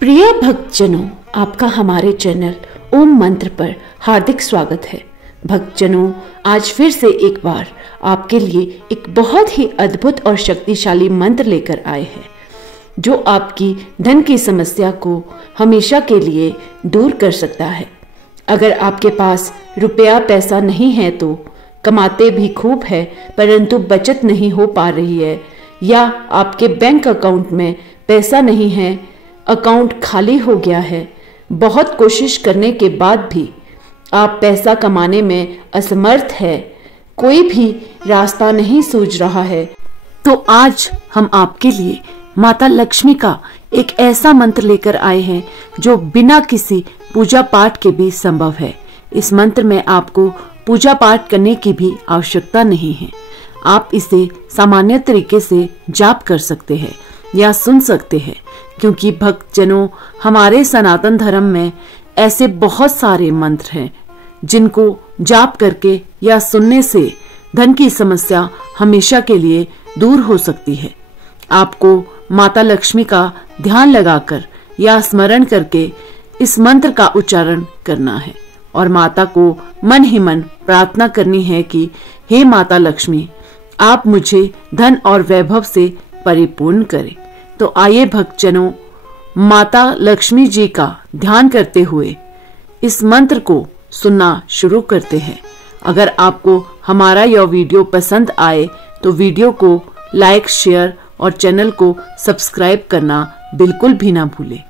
प्रिय भक्तजनों, आपका हमारे चैनल ओम मंत्र पर हार्दिक स्वागत है। भक्तजनों, आज फिर से एक बार आपके लिए एक बहुत ही अद्भुत और शक्तिशाली मंत्र लेकर आए हैं, जो आपकी धन की समस्या को हमेशा के लिए दूर कर सकता है। अगर आपके पास रुपया पैसा नहीं है, तो कमाते भी खूब है परंतु बचत नहीं हो पा रही है, या आपके बैंक अकाउंट में पैसा नहीं है, अकाउंट खाली हो गया है, बहुत कोशिश करने के बाद भी आप पैसा कमाने में असमर्थ है, कोई भी रास्ता नहीं सूझ रहा है, तो आज हम आपके लिए माता लक्ष्मी का एक ऐसा मंत्र लेकर आए हैं जो बिना किसी पूजा पाठ के भी संभव है। इस मंत्र में आपको पूजा पाठ करने की भी आवश्यकता नहीं है। आप इसे सामान्य तरीके से जाप कर सकते हैं या सुन सकते हैं, क्योंकि भक्तजनों, हमारे सनातन धर्म में ऐसे बहुत सारे मंत्र हैं जिनको जाप करके या सुनने से धन की समस्या हमेशा के लिए दूर हो सकती है। आपको माता लक्ष्मी का ध्यान लगाकर या स्मरण करके इस मंत्र का उच्चारण करना है और माता को मन ही मन प्रार्थना करनी है कि हे माता लक्ष्मी, आप मुझे धन और वैभव से परिपूर्ण करें। तो आइए भक्तजनों, माता लक्ष्मी जी का ध्यान करते हुए इस मंत्र को सुनना शुरू करते हैं। अगर आपको हमारा यह वीडियो पसंद आए तो वीडियो को लाइक, शेयर और चैनल को सब्सक्राइब करना बिल्कुल भी ना भूलें।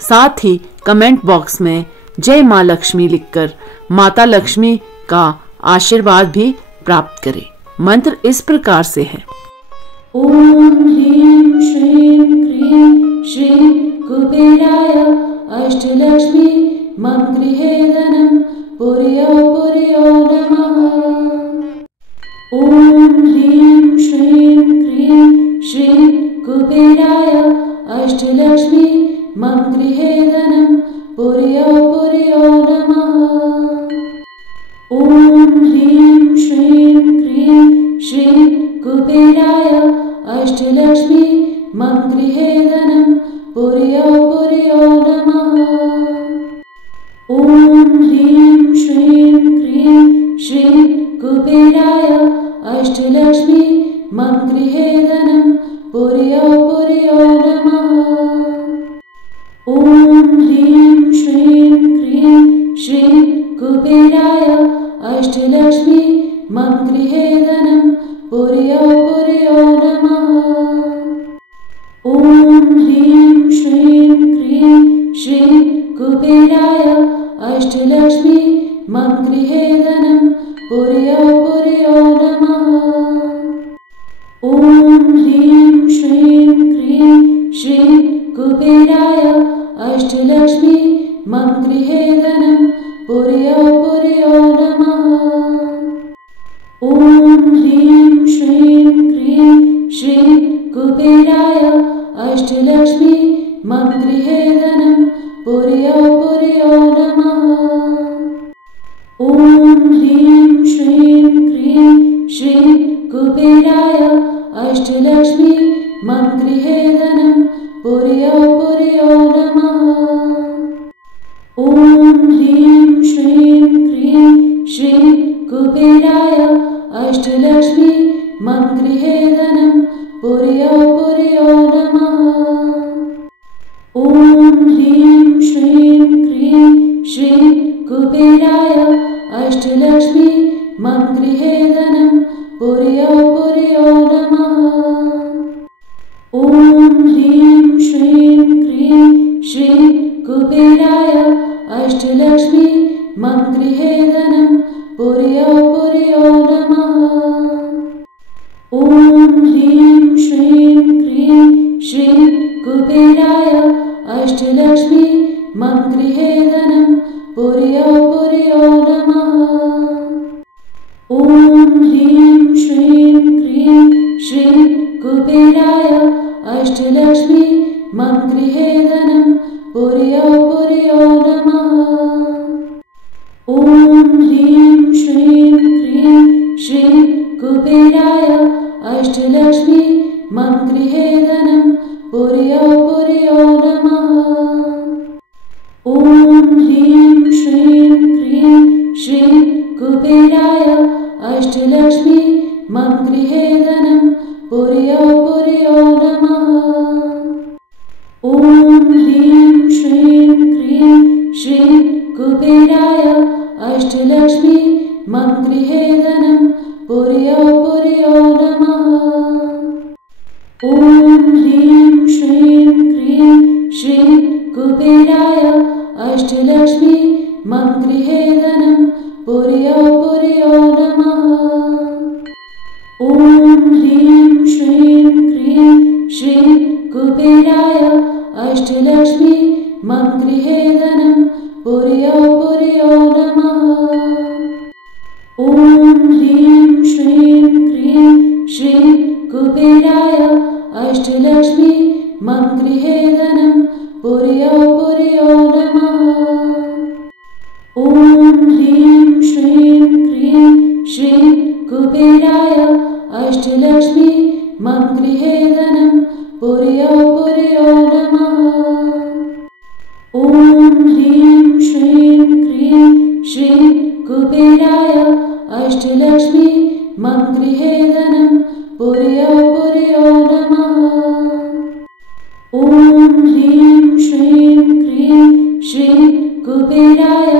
साथ ही कमेंट बॉक्स में जय माँ लक्ष्मी लिखकर माता लक्ष्मी का आशीर्वाद भी प्राप्त करें। मंत्र इस प्रकार से है। ओम ह्रीं श्रीं क्रीं श्रीं कुबेराय अष्टलक्ष्मी मम गृहे धनं पुर्यो पुर्यो नमः। ओम ह्रीं श्रीं क्रीं श्रीं कुबेराय अष्टलक्ष्मी मम गृहे धनं पुर्यो पुर्यो नमः। ओम ह्रीं श्रीं क्रीं श्रीं कुबेराय अष्टलक्ष्मी मम गृहे धनं पुर्यो पुर्यो नमः। ओम ह्रीं श्रीं क्रीं श्रीं कुबेराय अष्टलक्ष्मी मम गृहे धनं पुर्यो पुर्यो नमः। ओम ह्रीं श्रीं क्रीं श्रीं कुबेराय अष्टलक्ष्मी मम गृहे धनं पुर्यो पुर्यो नमः। ओम ह्रीं श्रीं क्रीं श्रीं कुबेराय अष्टलक्ष्मी मम गृहे धनं पुर्यो पुर्यो नमः। ओम ह्रीं श्रीं क्रीं श्रीं कुबेराय अष्टलक्ष्मी मम गृहे धनं पुर्यो पुर्यो नमः। ओम ह्रीं श्रीं क्रीं श्रीं कुबेराय अष्टलक्ष्मी मम गृहे धनं पुर्यो पुर्यो नमः। ओम ह्रीं श्रीं क्रीं श्रीं कुबेराय अष्टलक्ष्मी मम गृहे धनं पुर्यो पुर्यो नमः। ओम ह्रीं श्रीं क्रीं श्रीं कुबेराय अष्टलक्ष्मी मम गृहे धनं पुर्यो पुर्यो नमः। ओम ह्रीं श्रीं क्रीं श्रीं कुबेराय अष्टलक्ष्मी मम गृहे धनं पुर्यो पुर्यो नमः। ओम ह्रीं श्रीं क्रीं श्रीं कुबेराय अष्टलक्ष्मी मम गृहे धनं पुर्यो पुर्यो नमः। ओम ह्रीं श्रीं क्रीं श्रीं कुबेराय अष्टलक्ष्मी मम गृहे धनं पुर्यो पुर्यो नमः। ओम ह्रीं श्रीं क्रीं श्रीं कुबेराय अष्टलक्ष्मी मम गृहे धनं पुर्यो पुर्यो नमः। ओम ह्रीं श्रीं क्रीं श्रीं कुबेराय अष्टलक्ष्मी मम गृहे धनं पुर्यो पुर्यो नमः। ॐ ह्रीं श्रीं क्रीं श्रीं कुबेराय अष्टलक्ष्मी मम गृहे धनं पुर्यो पुर्यो नमः। ॐ ह्रीं श्रीं क्रीं श्रीं कुबेराय अष्टलक्ष्मी मम गृहे धनं पुर्यो पुर्यो नमः। ॐ ह्रीं श्रीं क्रीं श्रीं कुबेराय अष्टलक्ष्मी मम गृहे धनं पुर्यो पुर्यो नमः। ॐ ह्रीं श्रीं क्रीं श्रीं कुबेराय अष्टलक्ष्मी मम गृहे धनं पुर्यो पुर्यो नमः। ॐ ह्रीं श्रीं क्रीं श्रीं कुबेराय अष्टलक्ष्मी मम गृहे धनं पुर्यो पुर्यो नमः। ॐ ह्रीं श्रीं क्रीं श्रीं कुबेराय अष्टलक्ष्मी मम गृहे धनं पुर्यो पुर्यो नमः। ॐ ह्रीं श्रीं क्रीं श्रीं कुबेराय अष्टलक्ष्मी मम गृहे धनं पुर्यो पुर्यो नमः। ॐ ह्रीं श्रीं क्रीं श्रीं कुबेराय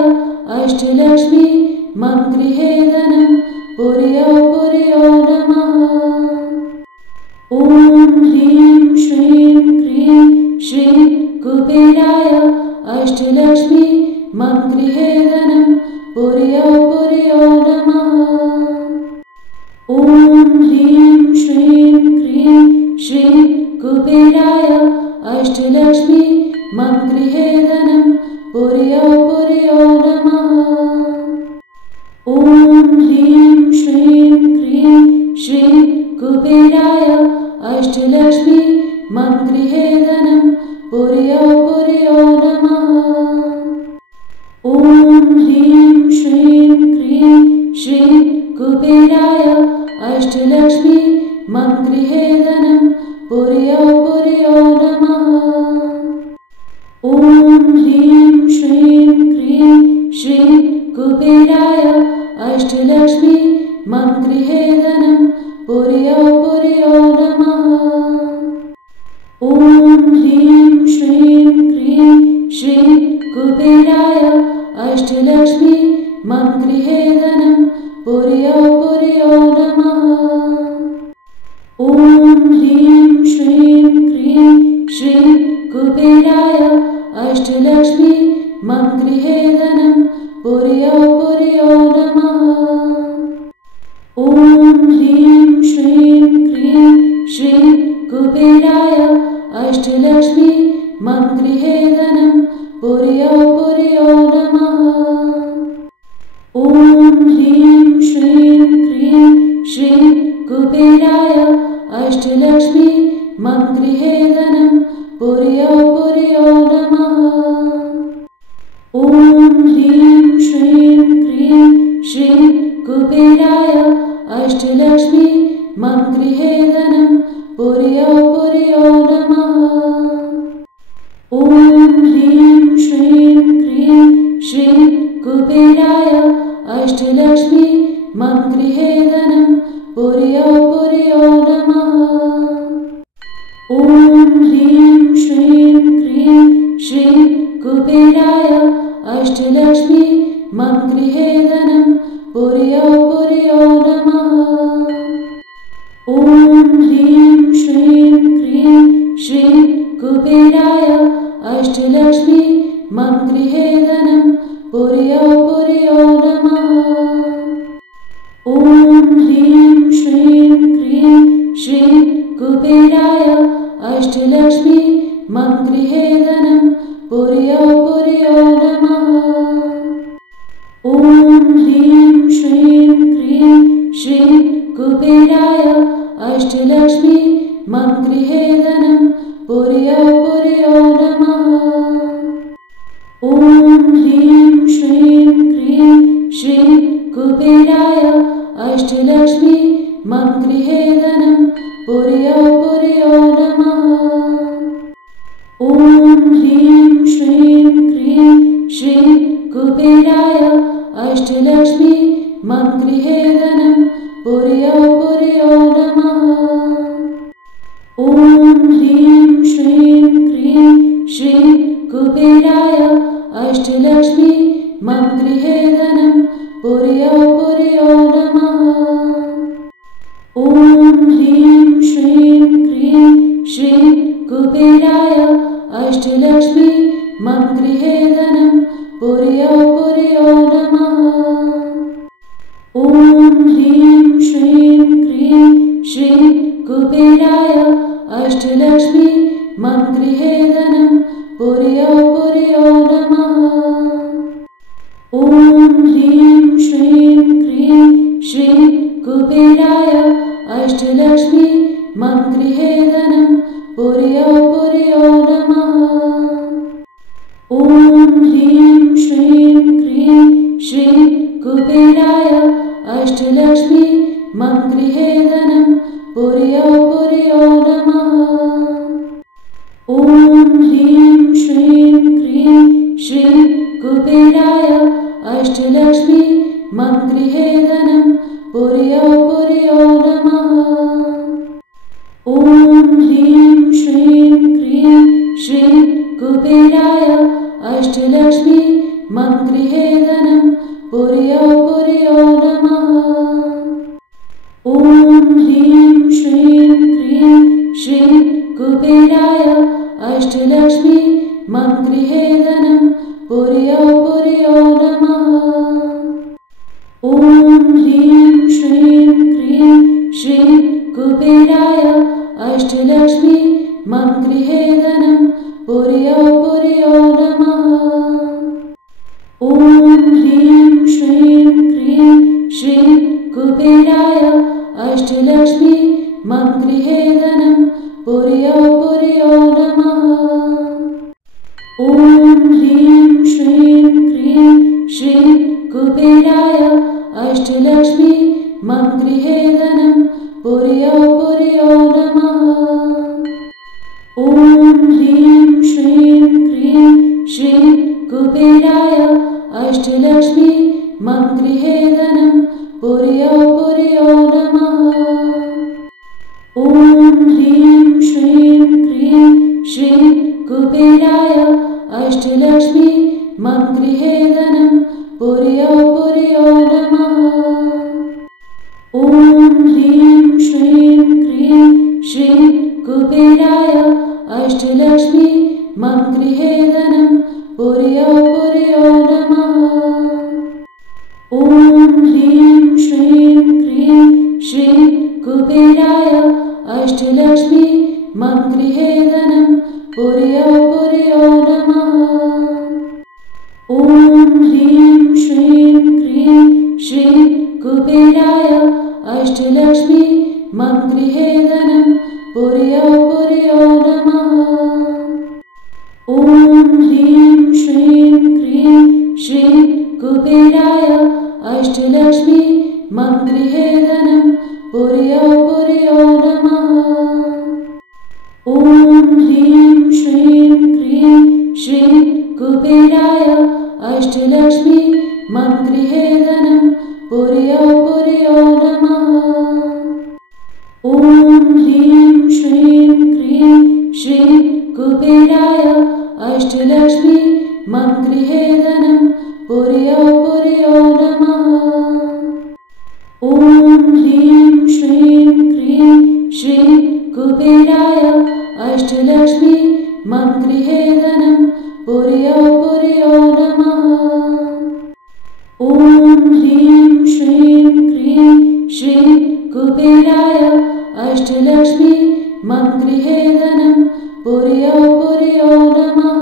अष्टलक्ष्मी मम गृहे धनं पुर्यो पुर्यो नमः। ॐ ह्रीं श्रीं क्रीं श्रीं कुबेराय अष्टलक्ष्मी मम गृहे धनं पुर्यो पुर्यो नमः। ॐ ह्रीं श्रीं क्रीं श्रीं कुबेराय अष्टलक्ष्मी मम गृहे धनं पुर्यो पुर्यो नमः। ॐ ह्रीं श्रीं क्रीं श्रीं कुबेराय अष्टलक्ष्मी मम गृहे धनं पुर्यो पुर्यो नमः। ॐ ह्रीं श्रीं क्रीं श्रीं कुबेराय अष्टलक्ष्मी मम गृहे धनं पुर्यो पुर्यो नमः। ॐ ह्रीं श्रीं क्रीं श्रीं कुबेराय अष्टलक्ष्मी मम गृहे धनं पुर्यो पुर्यो नमः। ॐ ह्रीं श्रीं क्रीं श्रीं कुबेराय अष्टलक्ष्मी मम गृहे धनं पुर्यो पुर्यो नमः। ॐ ह्रीं श्रीं क्रीं श्रीं कुबेराय अष्टलक्ष्मी मम गृहे धनं पुर्यो पुर्यो नमः। ॐ ह्रीं श्रीं क्रीं श्रीं कुबेराय अष्टलक्ष्मी मम गृहे धनं पुर्यो पुर्यो नमः। ॐ ह्रीं श्रीं क्रीं श्रीं कुबेराय अष्टलक्ष्मी मम गृहे धनं पुर्यो पुर्यो नमः। ॐ ह्रीं श्रीं क्रीं श्रीं कुबेराय अष्टलक्ष्मी मम गृहे धनं पुर्यो पुर्यो नमः। ॐ ह्रीं श्रीं क्रीं श्रीं कुबेराय अष्टलक्ष्मी मम गृहे धनं पुर्यो पुर्यो नमः। ॐ ह्रीं श्रीं क्रीं श्रीं कुबेराय अष्टलक्ष्मी मम गृहे धनं पुर्यो पुर्यो नमः। ॐ ह्रीं श्रीं क्रीं श्रीं कुबेराय अष्टलक्ष्मी मम गृहे धनं पुर्यो पुर्यो नमः। ॐ ह्रीं श्रीं क्रीं श्रीं कुबेराय अष्टलक्ष्मी मम गृहे धनं पुर्यो पुर्यो नमः। ॐ ह्रीं श्रीं क्रीं श्रीं कुबेराय अष्टलक्ष्मी मम गृहे धनं पुर्यो पुर्यो नमः। ॐ ह्रीं श्रीं क्रीं श्रीं कुबेराय अष्टलक्ष्मी मम गृहे धनं पुर्यो पुर्यो श्रीं कुबेराय अष्टलक्ष्मी मम गृहे धनं पुर्यो पुर्यो नमः। ॐ ह्रीं श्रीं क्रीं श्रीं कुबेराय अष्टलक्ष्मी मम गृहे धनं पुर्यो पुर्यो नमः। ॐ ह्रीं श्रीं क्रीं श्रीं कुबेराय अष्टलक्ष्मी मम गृहे धनं पुर्यो पुर्यो नमः। ॐ ह्रीं श्रीं क्रीं श्रीं कुबेराय अष्टलक्ष्मी मम गृहे धनं पुर्यो पुर्यो नमः। ॐ ह्रीं श्रीं क्रीं श्रीं कुबेराय अष्टलक्ष्मी मम गृहे धनं पुर्यो पुर्यो नमः। ॐ ह्रीं श्रीं क्रीं श्रीं कुबेराय अष्टलक्ष्मी मम गृहे धनं पुर्यो पुर्यो नमः। ॐ ह्रीं श्रीं क्रीं श्रीं कुबेराय अष्टलक्ष्मी मम गृहे धनं पुर्यो पुर्यो नमः। ॐ ह्रीं श्रीं क्रीं श्रीं कुबेराय अष्टलक्ष्मी मम गृहे धनं पुर्यो पुर्यो नमः। ॐ ह्रीं श्रीं क्रीं श्रीं कुबेराय अष्टलक्ष्मी मम गृहे धनं पुर्यो पुर्यो नमः। ॐ ह्रीं श्रीं क्रीं श्रीं कुबेराय अष्टलक्ष्मी मम गृहे धनं पुर्यो पुर्यो नमः। ॐ ह्रीं श्रीं क्रीं श्रीं कुबेराय अष्टलक्ष्मी मम गृहे धनं पुर्यो पुर्यो नमः। ॐ ह्रीं श्रीं क्रीं श्रीं कुबेराय अष्टलक्ष्मी मम गृहे धनं पुर्यो पुर्यो नमः। ॐ ह्रीं श्रीं क्रीं श्रीं कुबेराय अष्टलक्ष्मी मम गृहे धनं पुर्यो पुर्यो नमः। ॐ ह्रीं श्रीं क्रीं श्रीं कुबेराय अष्टलक्ष्मी मम गृहे धनं पुर्यो पुर्यो नमः। ॐ ह्रीं श्रीं क्रीं श्रीं कुबेराय अष्टलक्ष्मी मम गृहे धनं पुर्यो पुर्यो नमः। ॐ ह्रीं श्रीं क्रीं श्रीं कुबेराय अष्टलक्ष्मी मम गृहे धनं पुर्यो पुर्यो नमः। ॐ ह्रीं श्रीं क्रीं श्रीं कुबेराय अष्टलक्ष्मी मम गृहे धनं पुर्यो पुर्यो नमः। ॐ ह्रीं श्रीं क्रीं श्रीं कुबेराय अष्टलक्ष्मी मम गृहे धनं पुर्यो पुर्यो नमः। ॐ ह्रीं श्रीं क्रीं श्रीं कुबेराय अष्टलक्ष्मी मम गृहे धनं पुर्यो पुर्यो नमः। ॐ ह्रीं श्रीं क्रीं श्रीं कुबेराय अष्टलक्ष्मी मम गृहे धनं पुर्यो पुर्यो नमः।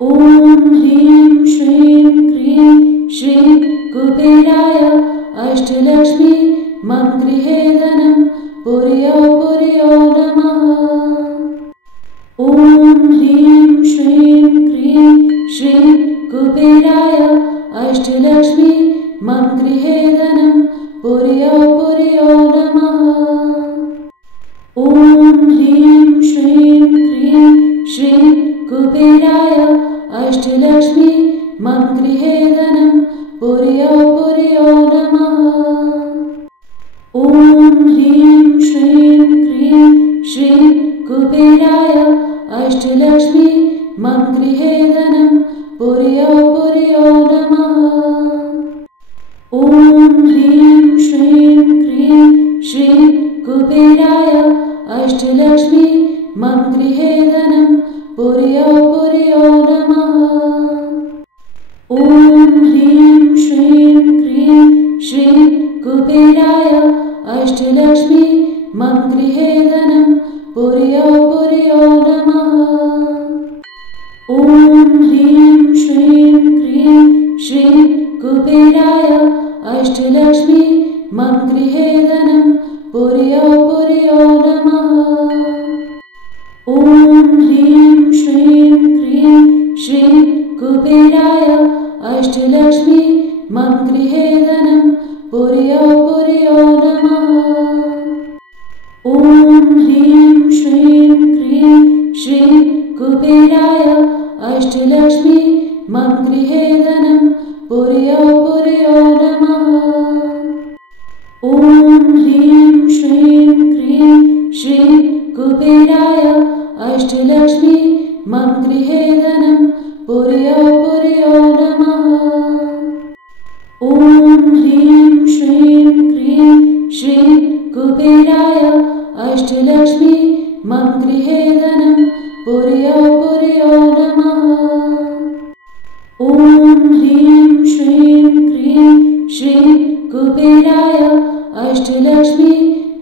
ॐ ह्रीं श्रीं क्रीं श्रीं कुबेराय अष्टलक्ष्मी मम गृहे धनं पुर्यो पुर्यो नमः। ॐ ह्रीं श्रीं क्रीं श्रीं कुबेराय अष्टलक्ष्मी मम गृहे धनं पुर्यो पुर्यो नमः। ॐ ह्रीं श्रीं क्रीं श्रीं कुबेराय अष्टलक्ष्मी मम गृहे धनं पुर्यो पुर्यो नमः। ॐ ह्रीं श्रीं क्रीं श्रीं कुबेराय अष्टलक्ष्मी मम गृहे धनं पुर्यो पुर्यो नमः। ॐ ह्रीं श्रीं क्रीं श्रीं कुबेराय अष्टलक्ष्मी मम गृहे धनं पुर्यो पुर्यो नमः। ॐ ह्रीं श्रीं क्रीं श्रीं कुबेराय अष्टलक्ष्मी मम गृहे धनं पुर्यो पुर्यो नमः। ॐ ह्रीं श्रीं क्रीं श्रीं कुबेराय अष्टलक्ष्मी मम गृहे धनं पुर्यो पुर्यो नमः। ॐ ह्रीं श्रीं क्रीं श्रीं कुबेराय अष्टलक्ष्मी मम गृहे धनं पुर्यो पुर्यो नमः। ॐ ह्रीं श्रीं क्रीं श्रीं कुबेराय अष्टलक्ष्मी मम गृहे धनं पुर्यो पुर्यो नमः। ॐ ह्रीं श्रीं क्रीं श्रीं कुबेराय अष्टलक्ष्मी मम गृहे धनं पुर्यो पुर्यो नमः। ॐ ह्रीं श्रीं क्रीं श्रीं कुबेराय अष्टलक्ष्मी मम गृहे धनं पुर्यो पुर्यो नमः। ॐ ह्रीं श्रीं क्रीं श्रीं कुबेराय अष्टलक्ष्मी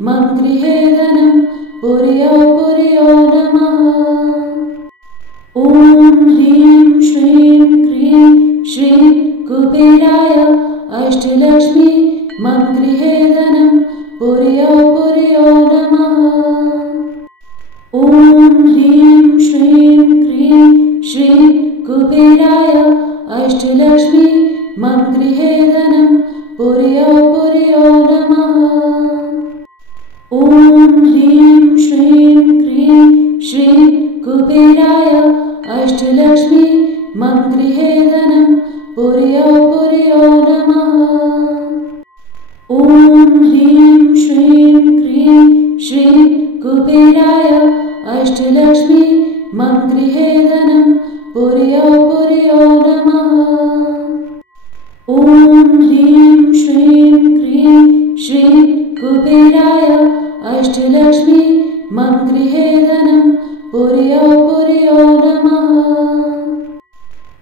मम गृहे धनं पुर्यो पुर्यो नमः। ॐ ह्रीं श्रीं क्रीं श्रीं कुबेराय अष्टलक्ष्मी मम गृहे धनं पुर्यो पुर्यो नमः। ॐ ह्रीं श्रीं क्रीं श्रीं कुबेराय अष्टलक्ष्मी मम गृहे धनं पुर्यो पुर्यो नमः। ॐ ह्रीं श्रीं क्रीं श्रीं कुबेराय अष्टलक्ष्मी मम गृहे धनं पुर्यो पुर्यो नमः। ॐ ह्रीं श्रीं क्रीं श्रीं कुबेराय अष्टलक्ष्मी मम गृहे धनं पुर्यो पुर्यो नमः। ॐ ह्रीं श्रीं क्रीं श्रीं कुबेराय अष्टलक्ष्मी मम गृहे धनं पुर्यो पुर्यो नमः।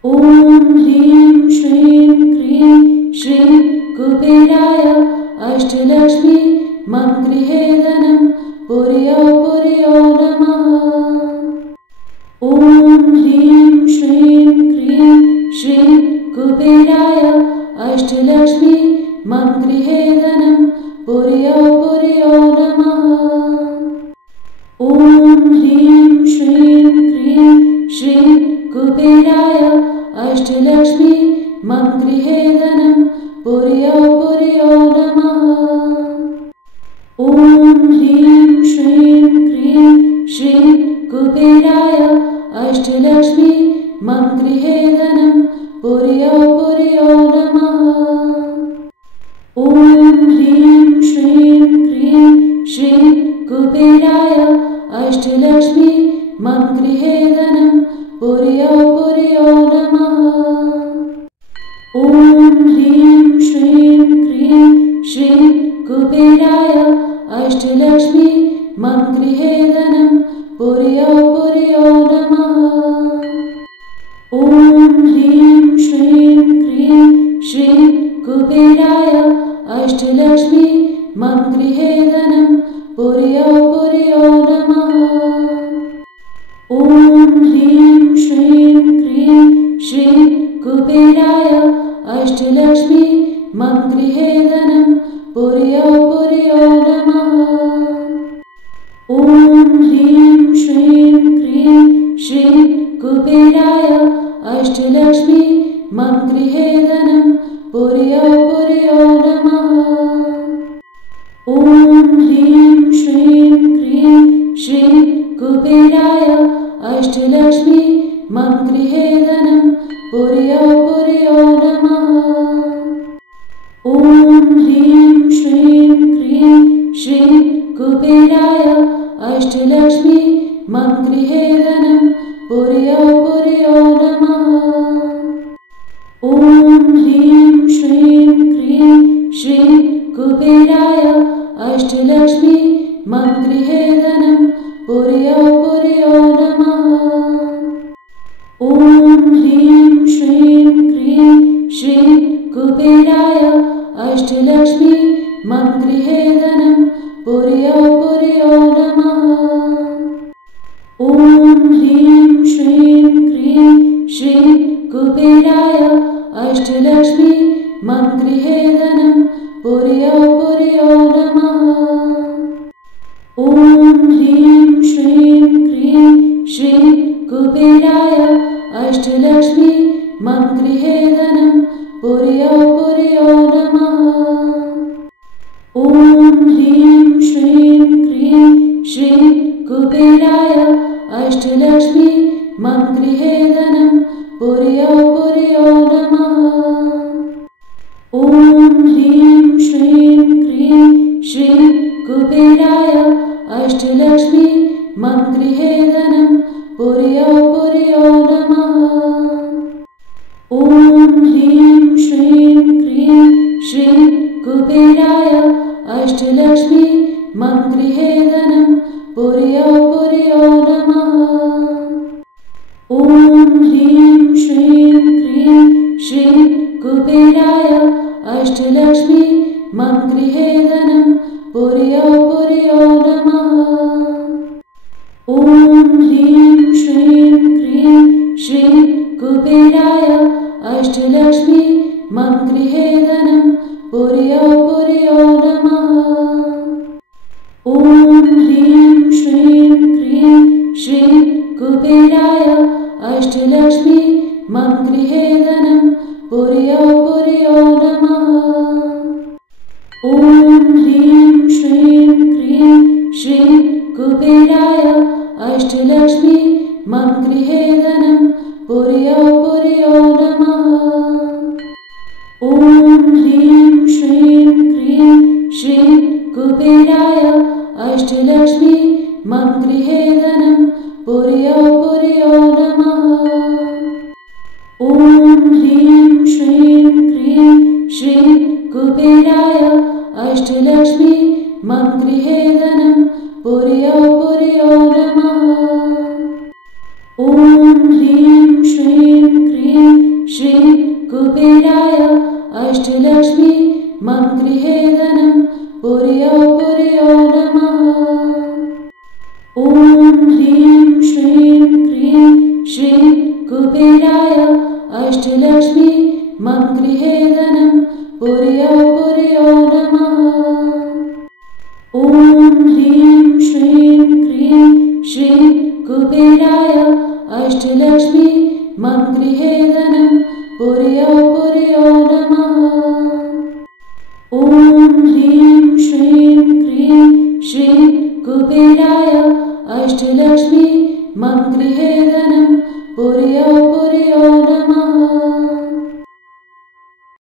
ॐ ह्रीं श्रीं क्रीं श्रीं कुबेराय अष्टलक्ष्मी मम गृहे धनं पुर्यो पुर्यो नमः। ॐ ह्रीं श्रीं क्रीं श्रीं कुबेराय अष्टलक्ष्मी मम गृहे धनं पुर्यो पुर्यो नमः। ॐ ह्रीं श्रीं क्रीं श्रीं कुबेराय अष्टलक्ष्मी मम गृहे धनं पुर्यो पुर्यो नमः। ॐ ह्रीं श्रीं क्रीं श्रीं कुबेराय अष्टलक्ष्मी मम गृहे धनं पुर्यो पुर्यो नमः। ॐ ह्रीं श्रीं क्रीं श्रीं कुबेराय अष्टलक्ष्मी मम गृहे धनं पुर्यो पुर्यो नमः। ॐ ह्रीं श्रीं क्रीं श्रीं कुबेराय अष्टलक्ष्मी मम गृहे धनं पुर्यो पुर्यो नमः। ॐ ह्रीं श्रीं क्रीं श्रीं कुबेराय अष्टलक्ष्मी मम गृहे धनं पुर्यो पुर्यो नमः। ॐ ह्रीं श्रीं क्रीं श्रीं कुबेराय अष्टलक्ष्मी मम गृहे धनं पुर्यो पुर्यो नमः। ॐ ह्रीं श्रीं क्रीं श्रीं कुबेराय अष्टलक्ष्मी मम गृहे धनं पुर्यो पुर्यो नमः। ॐ ह्रीं श्रीं क्रीं श्रीं कुबेराय अष्टलक्ष्मी मम गृहे धनं पुर्यो पुर्यो नमः। ॐ ह्रीं श्रीं क्रीं श्रीं कुबेराय अष्टलक्ष्मी मम गृहे धनं पुर्यो पुर्यो नमः। ॐ ह्रीं श्रीं क्रीं श्रीं कुबेराय अष्टलक्ष्मी मम गृहे धनं पुर्यो पुर्यो नमः। ॐ ह्रीं श्रीं क्रीं श्रीं कुबेराय अष्टलक्ष्मी मम गृहे धनं पुर्यो पुर्यो नमः। ॐ ह्रीं श्रीं क्रीं श्रीं कुबेराय अष्टलक्ष्मी मम गृहे धनं पुर्यो पुर्यो नमः। ॐ ह्रीं श्रीं क्रीं श्रीं कुबेराय अष्टलक्ष्मी मम गृहे धनं पुर्यो पुर्यो नमः। ॐ ह्रीं श्रीं क्रीं श्रीं कुबेराय अष्टलक्ष्मी मम गृहे धनं पुर्यो पुर्यो नमः। ॐ ह्रीं श्रीं क्रीं श्रीं कुबेराय अष्टलक्ष्मी मम गृहे धनं पुर्यो पुर्यो नमः। ॐ ह्रीं श्रीं क्रीं श्रीं कुबेराय अष्टलक्ष्मी मम गृहे धनं पुर्यो पुर्यो नमः। ॐ ह्रीं श्रीं क्रीं श्रीं कुबेराय अष्टलक्ष्मी मम गृहे धनं पुर्यो पुर्यो नमः। ॐ ह्रीं श्रीं क्रीं श्रीं कुबेराय अष्टलक्ष्मी मम गृहे धनं पुर्यो पुर्यो नमः। ॐ ह्रीं श्रीं क्रीं श्रीं कुबेराय अष्टलक्ष्मी मम गृहे धनं पुर्यो पुर्यो नमः। ॐ ह्रीं श्रीं क्रीं श्रीं कुबेराय अष्टलक्ष्मी मम गृहे धनं पुर्यो पुर्यो नमः। ॐ ह्रीं श्रीं क्रीं श्रीं कुबेराय अष्टलक्ष्मी मम गृहे धनं पुर्यो पुर्यो नमः। ॐ ह्रीं श्रीं क्रीं श्रीं कुबेराय अष्टलक्ष्मी मम गृहे धनं पुर्यो पुर्यो नमः। ॐ ह्रीं श्रीं क्रीं श्रीं कुबेराय अष्टलक्ष्मी मम गृहे धनं पुर्यो पुर्यो नमः। ॐ ह्रीं श्रीं क्रीं श्रीं कुबेराय अष्टलक्ष्मी मम गृहे धनं पुर्यो पुर्यो नमः। ॐ ह्रीं श्रीं क्रीं श्रीं कुबेराय अष्टलक्ष्मी मम गृहे धनं पुर्यो पुर्यो नमः। ॐ ह्रीं श्रीं क्रीं श्रीं कुबेराय अष्टलक्ष्मी मम गृहे